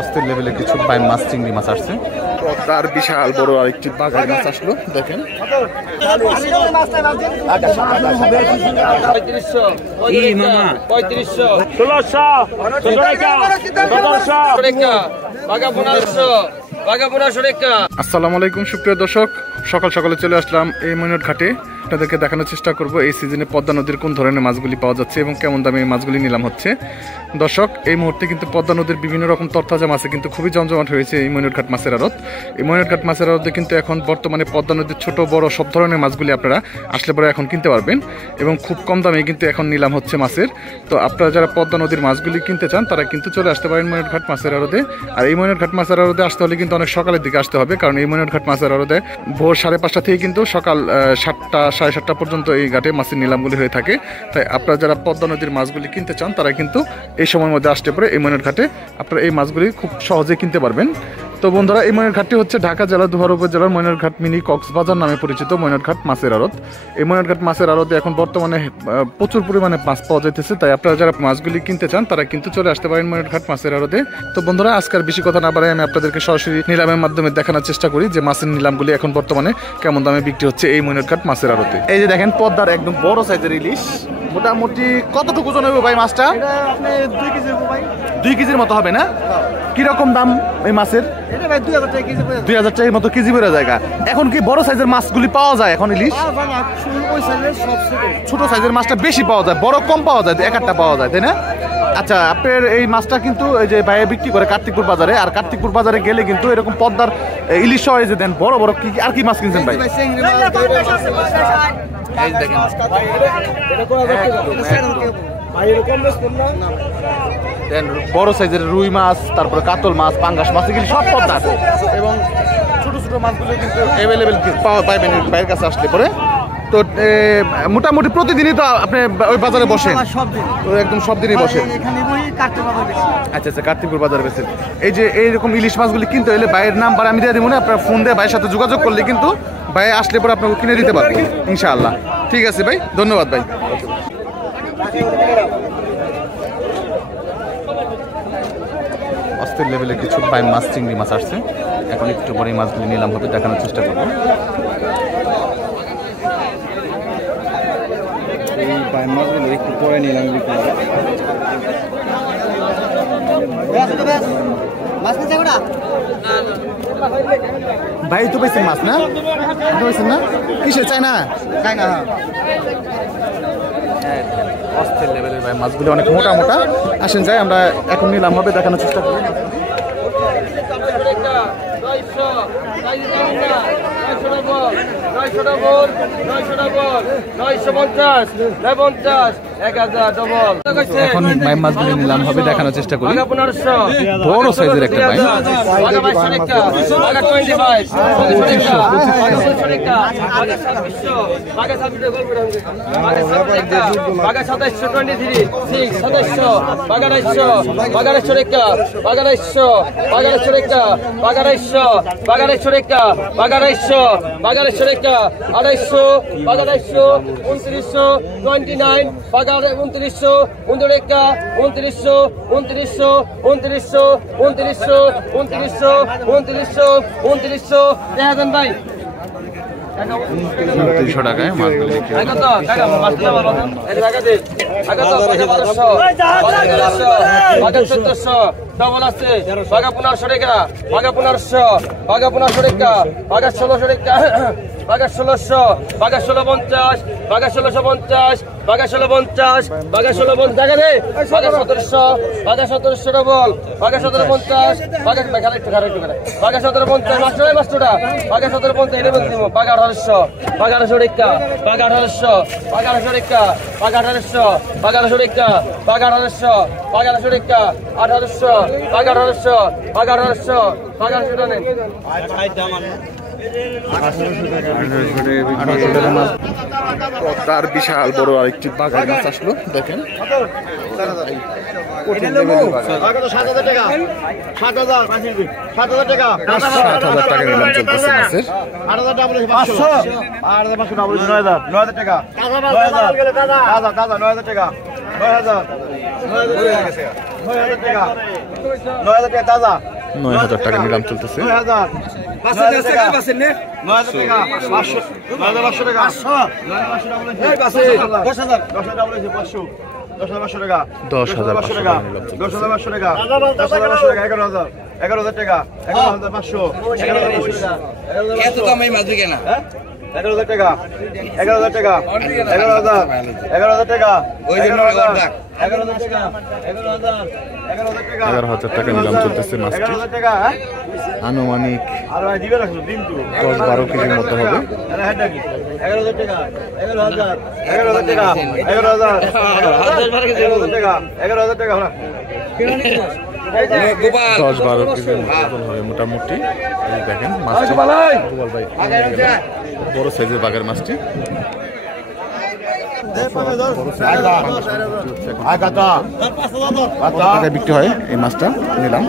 অস্থির লেভেলে কিছু বাই মাছ, চিংড়ি মাছ আসছে। তার বিশাল বড় আরেকটি বাগাই মাছ আসলো, দেখেন। আসসালামু আলাইকুম সুপ্রিয় দর্শক, সকাল সকালে চলে আসলাম এই মইনট ঘাটে। আপনাদেরকে দেখানোর চেষ্টা করব এই সিজনে পদ্মা নদীর কোন ধরনের মাছগুলি পাওয়া যাচ্ছে এবং কেমন দামে এই মাছগুলি নিলাম হচ্ছে। দর্শক, এই মুহূর্তে কিন্তু পদ্মা নদীর বিভিন্ন রকম তরতাজা মাছে কিন্তু খুবই জমজমাট হয়েছে এই মইনট ঘাট মাছের আড়ত। এই মইনট ঘাট মাছের আড়তে কিন্তু এখন বর্তমানে পদ্মা নদীর ছোট বড় সব ধরনের মাছগুলি আপনারা আসলে পরে এখন কিনতে পারবেন এবং খুব কম দামে কিন্তু এখন নিলাম হচ্ছে মাছের। তো আপনারা যারা পদ্মা নদীর মাছগুলি কিনতে চান তারা কিন্তু চলে আসতে পারেন মইনট ঘাট মাছের আড়তে। আর এই মইনট ঘাট মাছের আড়তে আসতে হলে কিন্তু অনেক সকালের দিকে আসতে হবে, কারণ এই মইনট ঘাট মাছের আড়তে ভোর 5:30 থেকে কিন্তু সকাল 7টা 7:30 পর্যন্ত এই ঘাটে মাছের নিলামগুলি হয়ে থাকে। তাই আপনারা যারা পদ্মা নদীর মাছগুলি কিনতে চান তারা কিন্তু এই সময়ের মধ্যে আসতে পারে এই মইনট ঘাটে, আপনারা এই মাছগুলি খুব সহজে কিনতে পারবেন। তো বন্ধুরা, এই মইনট ঘাটটি হচ্ছে ঢাকা জেলা দুহার উপজেলার মইনট ঘাট মিনি কক্সবাজার নামে পরিচিত মইনট ঘাট মাছের আড়ত। এই মইনট ঘাট মাছের আড়তে এখন বর্তমানে প্রচুর পরিমাণে মাছ পাওয়া যাইতেছে। তাই আপনারা যারা মাছগুলি কিনতে চান তারা কিন্তু চলে আসতে পারেন মইনট ঘাট মাছের আড়তে। তো বন্ধুরা, আজকের বেশি কথা না বাড়াই আমি আপনাদেরকে সরাসরি নিলামের মাধ্যমে দেখানোর চেষ্টা করি যে মাছের নিলামগুলি এখন বর্তমানে কেমন দামে বিক্রি হচ্ছে এই মইনট ঘাট মাছের আড়তে। এই যে দেখেন পদ্মার একদম বড় সাইজের ইলিশ, মোটামুটি কতটুকু ওজন হবে ভাই মাছটা? 2 কেজির মতো হবে না? কিরকম দাম এই মাছের? 2000 টাকার মতো কেজি বেড়ে জায়গা। এখন কি বড় সাইজের মাছগুলি পাওয়া যায় এখন ইলিশ? ছোট সাইজের মাছটা বেশি পাওয়া যায়, বড় কম পাওয়া যায়, এক একটা পাওয়া যায়, তাই না? আচ্ছা, আপনার এই মাছটা কিন্তু এই যে ভাইয়া বিক্রি করে কার্তিকপুর বাজারে, আর কার্তিকপুর বাজারে গেলে কিন্তু এরকম পদ্মার ইলিশ সহ যে দেন বড় বড় কি আর কি মাছ কিনছেন ভাই? বড় সাইজের রুই মাছ, তারপরে কাতল মাছ, পাঙ্গাস মাছ, এগুলি সব পদ্মা আছে এবং ছোট ছোট মাছগুলো কিন্তু অ্যাভেলেবেল পাওয়া পাইবেন বাইরের কাছে আসলে পরে। তো মোটামুটি প্রতিদিনই তো আপনি ওই বাজারে বসেন? একদম সব দিনই বসেন। আচ্ছা আচ্ছা, কার্তিকপুর বাজারে বেছেন। এই যে এইরকম ইলিশ মাছগুলি কিনতে হলে ভাইয়ের নাম্বার আমি দিয়ে দিব না, আপনার ফোন দিয়ে ভাইয়ের সাথে যোগাযোগ করলে কিন্তু ভাই আসলে পরে আপনাকে কিনে দিতে পারবো ইনশাআল্লাহ। ঠিক আছে ভাই, ধন্যবাদ ভাই। অস্থির লেভেলে কিছু বাই মাছ, চিংড়ি মাছ আসছে। এখন একটু পরে মাছগুলি নিলাম হবে, দেখানোর চেষ্টা করবো। এই বাই মাছগুলো একটু পরে নিলাম। ভাই তো পেয়েছেন মাছ না? পেয়েছেন না? কিসে চাই না? অস্থির লেভেলের ভাই মাছগুলো অনেক মোটা মোটা। আসেন যাই, আমরা এখন নিলাম হবে, দেখানোর চেষ্টা করি। এখন ভাই মাছগুলি নিলাম হবে, দেখানোর চেষ্টা করি। বড় সাইজের একটা ভাই, টাকায় মাছগুলি ডবল আছে বাঘা 1500 টাকা, বাঘা 1500, বাঘা 1500 টাকা, বাঘা 1600 টাকা, বাঘা 1600, বাঘা 1650, বাঘা 1650, বাঘা 1650, বাঘা 1650 টাকা রে, বাঘা 1700, বাঘা 1700 ডবল, বাঘা 1750, বাঘা মেঘালে একটু খারাপ করে, বাঘা 1750 মাস্টারটা, বাঘা 1750 এর মধ্যে দিব, বাঘা 1800, বাঘা 1800 টাকা, বাঘা 1800, বাঘা 1800 টাকা, বাঘা 1800, বাঘা 1800 টাকা, বাঘা 1800, বাঘা 1800 টাকা, 1800, বাঘা 1800, বাঘা 1800, বাঘা 1800 নেন। তার বিশাল বড় আরেকটি বাগাই মাছ আসলো, দেখেন। 7,000 টাকা, 7,000 টাকা, 7,000 টাকা নিলাম চলতেছে মাছের। 8,000 টাকা, 500, 9,000 টাকা, 9,000 টাকা, 9,000 টাকা, 9,000 টাকা 9,000 টাকা তাজা 9,000 টাকা নিলাম চলতেছে। 9,000 9,000 টাকা 500 9,500 টাকা 10,000 10,500 টাকা 10,500 টাকা নিলাম চলতেছে। 10,500 টাকা 10,500 টাকা 11,000 টাকা 11,500 এত দাম এই মাছ বিকে না 11,000 টাকা 11,000 টাকা 11,000 টাকা ওই জন্য অর্ডার 11,000 টাকা 11,000 টাকা নিলাম চলতেছে মাছটি। 11,000 টাকা আনুমানিক আর দিবে রাখো দিন তো 10-12 কেজির মতো হবে। 11,000 টাকা 11,000 টাকা 11,000 টাকা 11,000 টাকা 10-12 কেজির মতো হবে মোটামুটি। এই দেখেন মাছটি গোপাল ভাই বড় সাইজের বাগের মাছটি। টাকায় বিক্রি হয় এই মাছটা নিলাম।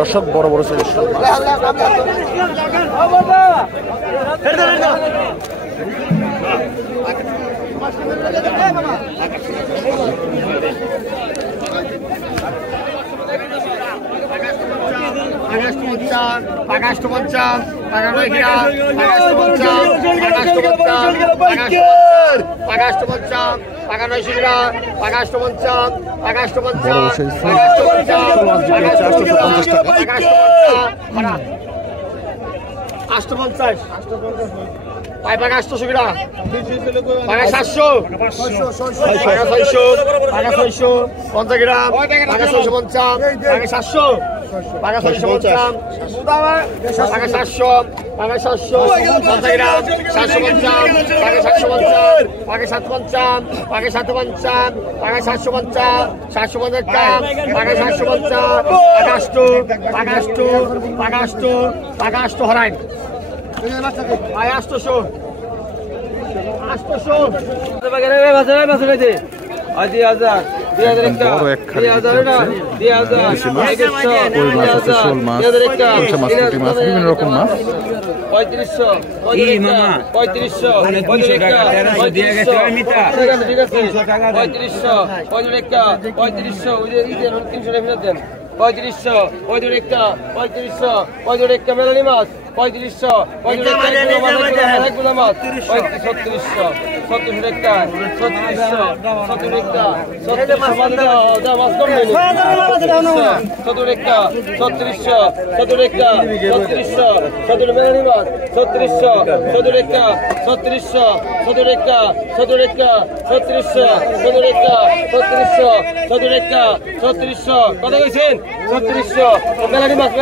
দর্শক বড় বড় সাইজের বড় এক খালি কই মাছ আছে, শোল মাছ, কলসা মাছ, পুঁটি মাছ, বিভিন্ন রকম মাছ। 3500 মেলানি মাছ 3500 একগুলো মাছ 3600 36 টাকা 3600 37 টাকা 37 মাছ দাও মাছ কম নেই 37 টাকা 3600 37 টাকা 3600 37 মেলানি মাছ 3600 37 টাকা 3600 37 টাকা 37 টাকা 3600 37 টাকা 3600 37 টাকা 3600 কত কইছেন 3600 মেলানি মাছ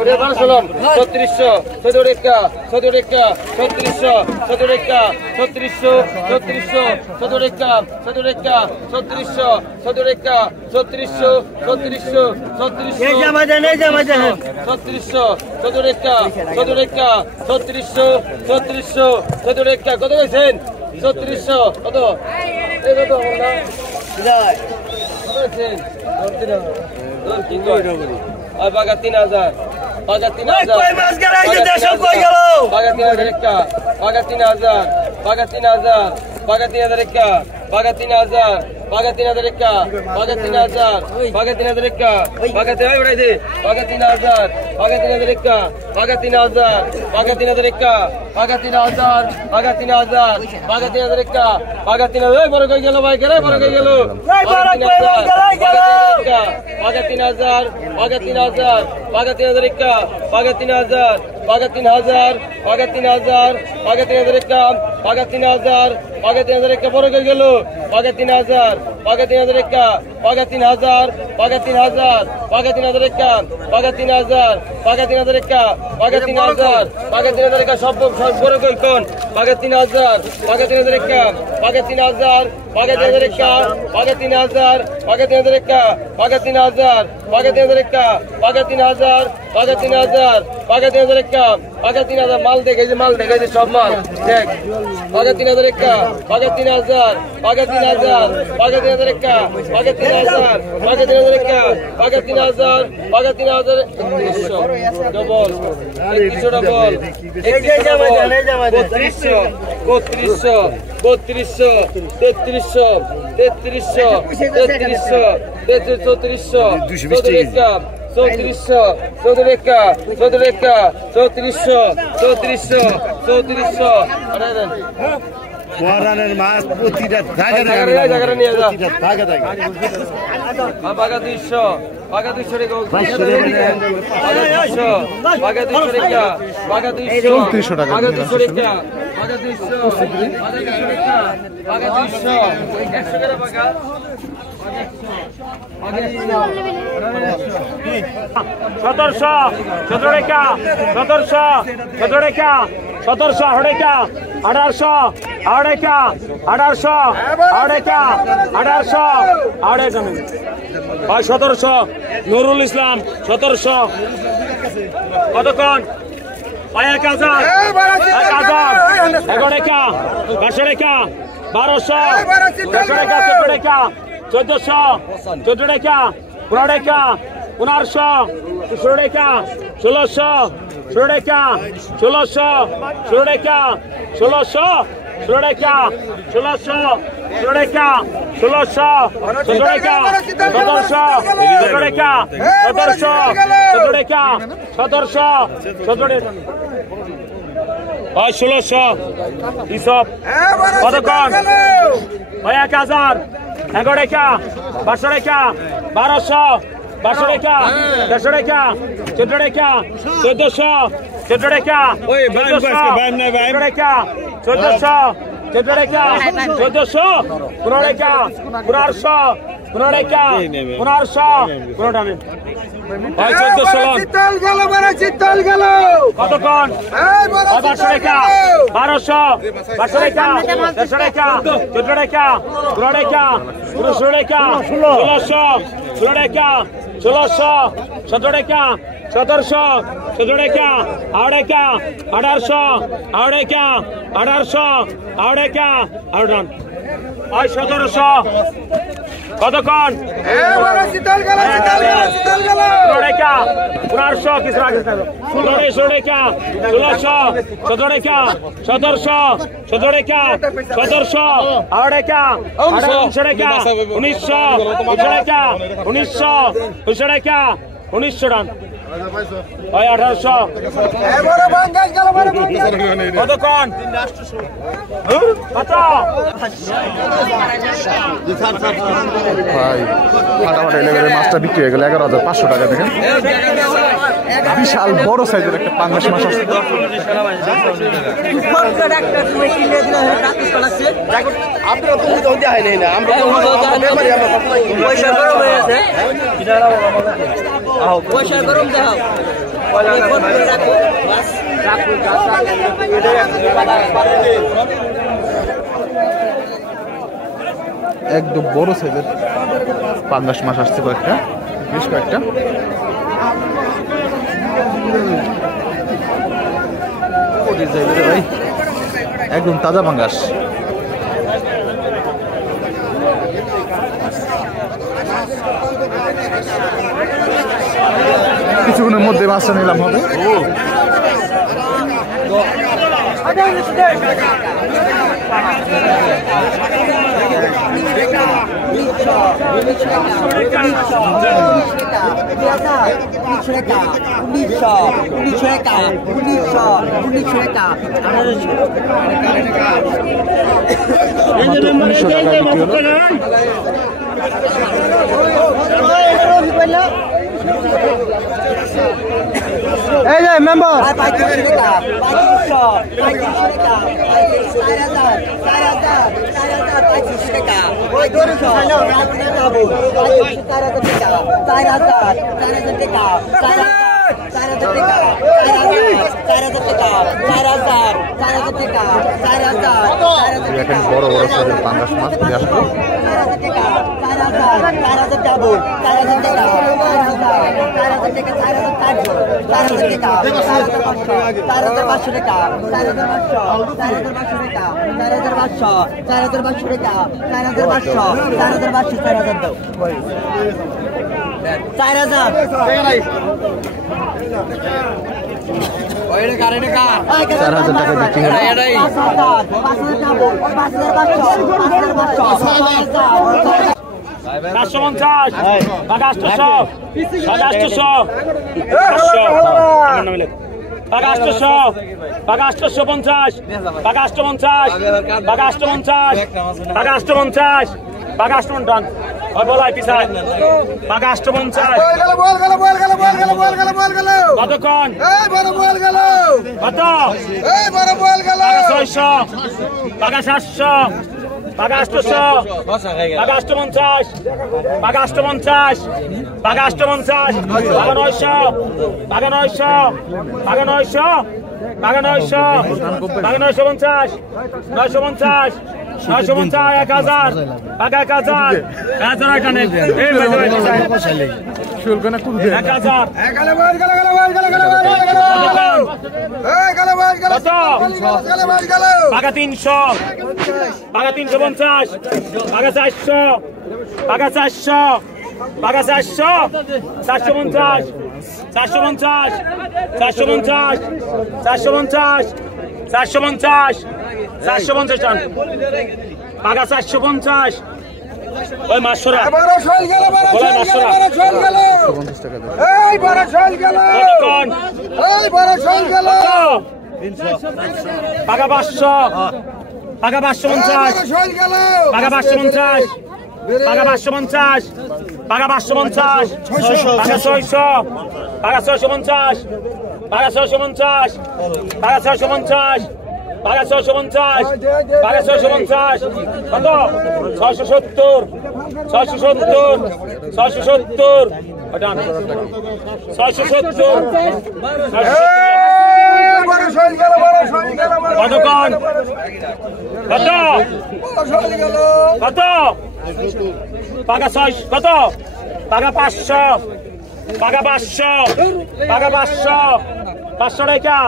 ওরে বারো সালাম 3600 37 টাকা 37 টাকা 3600 37 টাকা 3600 3600 37 টাকা 37 টাকা 3600 37 টাকা 3600 3600 3600 এই জামা দেন 3600 37 টাকা 37 টাকা 3600 3600 37 টাকা কত কইছেন 3600 কত এই কত বলনা বিদায় কত কইছেন 3000 আর বাগা 3000 বাগা 3000 কই মাছ গেল এই দেশ কই গেল বাগা 3000 টাকা বাগা 3000 বাগা 3000 বাগা 3000 টাকা বাগা 3000 বাগা 3000 টাকা বাগা 3000 বাগা 3000 টাকা বাগা 3000 উড়াই দে বাগা 3000 বাগা 3000 টাকা বাগা 3000 বাগা 3000 টাকা বাগা 3000 বাগা 3000 বাগা 3000 টাকা বাগা 3000 এই বড় কই গেল ভাই গেল বড় কই গেল ভাই বড় কই গেল বাগা 3000 বাগা 3000 বাগা 3000 টাকা বাগা 3000 বাগা 3000 বাগা 3000 বাগা 3000 টাকা বাগা 3000 বাগা 3000 টাকা বড় কই গেল বাগা 3000 বাগা 3000 টাকা বাগা 3000 বাগা 3000 বাগা 3000 টাকা বাগা 3000 বাগা 3000 টাকা বাগা 3000 বাগা 3000 টাকা সব বড় কই কোন বাগা 3000 বাগা 3000 টাকা বাগা 3000 বাগা 3000 টাকা বাগা 3000 বাগা 3000 টাকা বাগা 3000 বাগা 3000 টাকা বাগা 3000 বাগা 3000 বাগা 3000 টাকা বাগা 3000 মাল দেখে যে মাল দেখে যে সব মাল দেখ বাগা 3000 টাকা বাগা 3000 বাগা 3000 বাগা 3000 টাকা বাগা 3000 বাগা 3000 টাকা বাগা 3000 বাগা 3000 ডবল 3100 ডবল 3200 3200 3300 3300 3300 3400 3400 মহারানের মাছ প্রতিটা থাকে নিয়ে যা বাগা 200 বাগা 200 টাকা বাগা 200 টাকা বাগা 200 টাকা বাগা 200 টাকা বাগা 200 টাকা বাগা 200 100 টাকা বাগা 1700 17 টাকা 1700 17 টাকা 1700 টাকা 1800 টাকা 1800 টাকা 1800 ভাই 1700 নুরুল ইসলাম 1700 কতক্ষণ ভাই 1000 11 টাকা 12 টাকা 1200 13 টাকা 14 টাকা 1400 14 টাকা 15 টাকা 1500 16 টাকা 1600 16 টাকা 1600 16 টাকা 1600 16 টাকা 1600 16 টাকা 1600 17 টাকা 1700 17 টাকা 1700 17 টাকা 1700 17 টাকা ভাই 1600 হিসাব কতক্ষণ ভাই 1000 11 টাকা 12 টাকা 1200 12 টাকা 13 টাকা 14 টাকা 1400 14 টাকা 1400 টাকা 1400 14 টাকা 1400 15 টাকা 1500 15 টাকা 1500 15 টাকা ভাই 1400 শীতল গেল কতক্ষণ 1200 টাকা 1200 12 টাকা 13 টাকা 14 টাকা 15 টাকা 16 টাকা 1600 16 টাকা 1600 17 টাকা 1700 17 টাকা 18 টাকা 1800 18 টাকা 1800 18 টাকা 18 ভাই 1700 কতক্ষণ শীতল গেল 16 টাকা 1500 কিছু আগে 16 টাকা 1600 17 টাকা 1700 17 টাকা 1700 18 টাকা 1900 টাকা 1900 টাকা 1900 টাকা 1900 টাকা ওই 1800 কতক্ষণ কত ভাই ফাটাফাটি লেভেলের মাছটা বিক্রি হয়ে গেল 11,500 টাকা দেখেন বিশাল বড় সাইজের একটা পাঙ্গাস মাছ আছে আপনারা তো দেখাই নাই না আমরা পয়সা গরম হয়ে আছে পয়সা গরম দেখাও একদম বড় সাইজের পাঙ্গাস মাছ আসছে কয়েকটা বেশ কয়েকটা ভাই একদম তাজা পাঙ্গাস কিছুক্ষণের মধ্যে মাছটা নিলাম হবে এই যে মেম্বার এখানে বড় বড় সাইজের পাঙ্গাস মাছ নিয়ে আসবো টাকা বিক্রি হলো 550 800 বলাই পিছায় 850 কতক্ষণ কত 600 700 850 850 850 850 ওই মাছরা পাকা 500 পাকা 550 পাকা 550 পাকা 550 পাকা 550 পাকা 600 পাকা 650 পাকা 650 পাকা 650 পাকা 650 পাকা 650 কত 670 670 670 ওটা 670 কতক্ষণ কত কত পাকা 6 কত পাকা 500 পাকা 500 পাকা 500 500 টাকা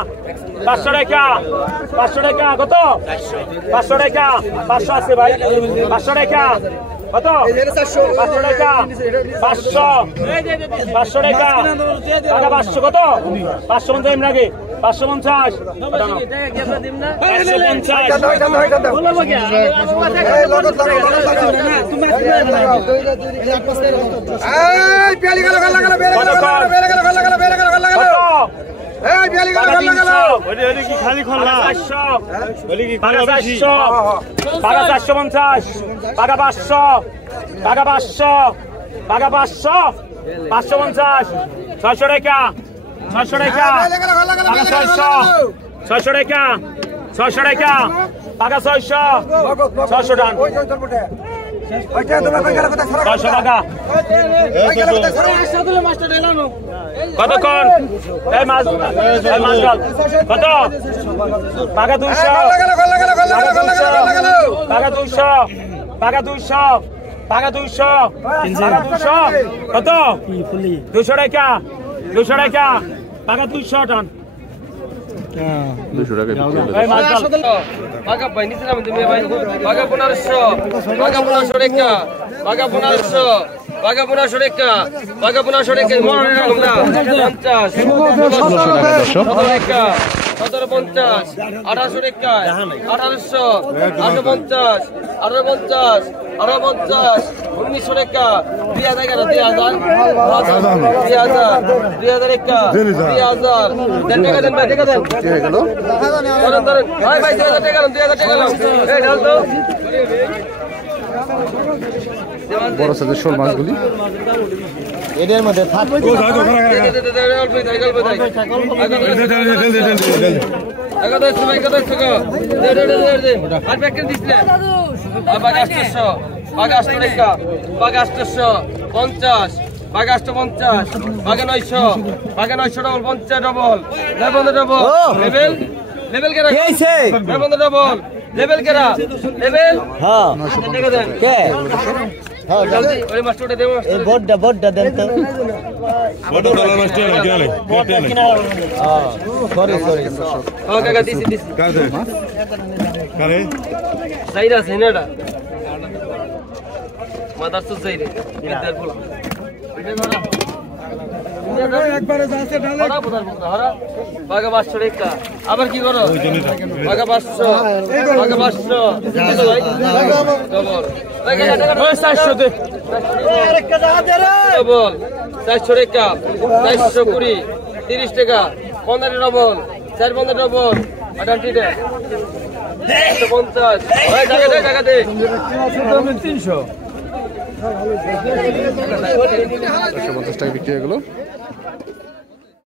500 টাকা 500 টাকা কত 500 টাকা 500 আছে ভাই 500 টাকা কত 500 টাকা 500 500 টাকা টাকা 500 কত 550 এম লাগে 550 550 পাকা 300 খালি খোলা 400 পাকা 400 পাকা 450 পাকা 500 পাকা 500 পাকা 500 550 600 টাকা 600 টাকা পাকা 600 600 টাকা 600 টাকা পাকা 600 600 টাকা 600 টাকা কতক্ষণ এই মাছ কত পাকা 200 পাকা 200 পাকা 200 পাকা 200 কত 200 টাকা 200 টাকা পাকা 200 টান 200 টাকা এই মাছ পাকা ভাই নিচে নামেন তুমি ভাই পাকা 1500 পাকা 1500 টাকা পাকা 1500 পাকা 1500 টাকা পাকা 1500 টাকা মনে রাখুন না 50 17 টাকা 1750 1800 টাকা 1800 850 850 850 1900 টাকা 2000 টাকা 2000 দেন টাকা দেন ভাই টাকা দেন ধরেন ধরেন ভাই ভাই 2000 টাকা দেন 2000 টাকা দেন এই ঢাল তো বড় সাইজের শোল মাছগুলি এদের মধ্যে লেভেল কেরা লেভেল হ্যাঁ কে ওই মাস্টারটা দেবো এই বোর্ডটা দেন তো সরি ও কাকা দিছি দিছি সাইরা সেনাডা মাদার তো সাইরে বিদার বল একবারে যাচ্ছে ঢালে বাগা 500 টাকা আবার কি করো বাগা 500 বাগা 500 ডবল বাগা 400 দে ডবল 400 টাকা 420 30 টাকা 15 ডবল 4 15 ডবল 28 টাকা 150 ওই টাকা দে 300 150 টাকা বিক্রি হয়ে গেল